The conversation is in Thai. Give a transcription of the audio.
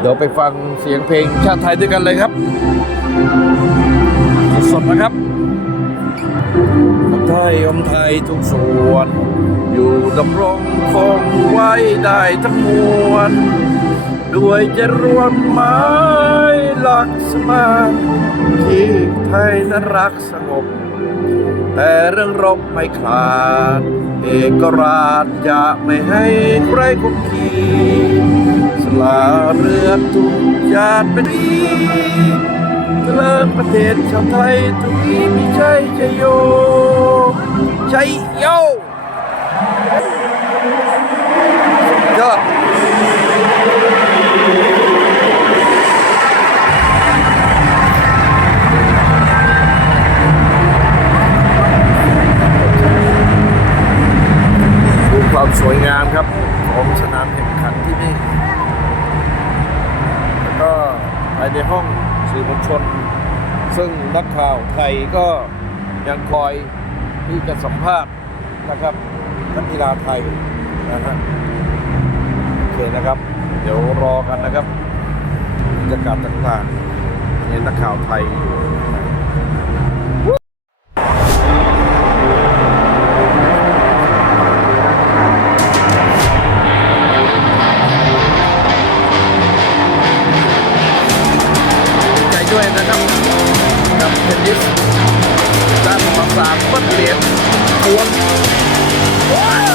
เดี๋ยวไปฟังเสียงเพลงชาติไทยด้วยกันเลยครับ สดๆนะครับไทยอมไทยทุกส่วน อยู่ดำรงคงไว้ได้ทั้งมวล ด้วยจะรวมไม้ ที่ไทยนั้นรักสงบ แต่เรื่องรบไม่คลาด เอกราชจะไม่ให้ใครคุกคีสละเรือทุกชาติเป็นดีเจริญประเทศชาวไทยทุกทีมีใจใจโยใจโยย ความสวยงามครับของสนามแข่งขันที่นี่ แล้วก็ภายในห้องสื่อมวลชน ซึ่งนักข่าวไทยก็ยังคอยที่จะสัมภาษณ์นะครับนักกีฬาไทยนะฮะโอเคนะครับ เดี๋ยวรอกันนะครับบรรยากาศต่างๆในนักข่าวไทย ด้วยนะครับกับเทนนิสด้านขวาสามก็เหรียญพวง